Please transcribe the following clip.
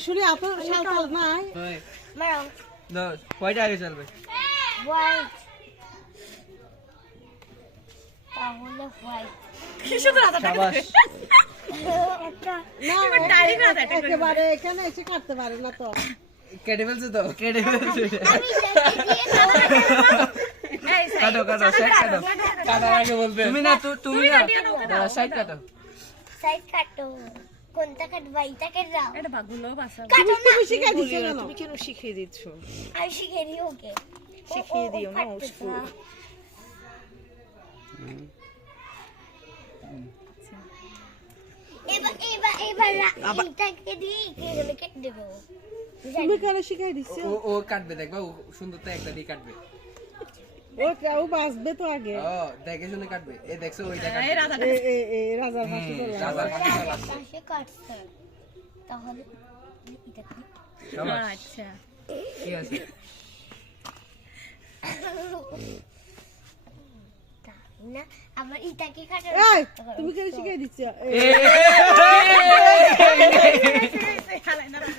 শুনি আপনার সাঁওতাল নাই কয়টা আগে চলবে একেবারে এখানে এসে কাটতে পারে না তো কেটে ফেলছে তো কেটে ফেলছে কাটো কাটো সাইড কাটো কাটার আগে বলবে তুমি না তুমি না সাইড কাটো কোনটা কাটবা এটা কেটে এটা ভাগুলো বাসা তুমি শিখাই দিছো কেন তুমি কেন শিখিয়ে দিচ্ছ আমি শিখিয়ে দিই ওকে শিখিয়ে দিও না ওকে এবার এটাকে দিয়ে কেটে দেবো তুমি কেন শিখাই দিছো ও কাটবে দেখবা ও সুন্দরতা একটা দিয়ে কাটবে ও বাঁচবে তো আগে ও দেখে শুনে কাটবে এই দেখছো ওইটা কাটবে রাজার ফাঁসি করলাম রাজার ফাঁসি করলাম পাশে কাটছে তাহলে এটা আচ্ছা ঠিক আছে না আমার ইটাকে কাটা এই তুমি কেন শিখাই দিছো এই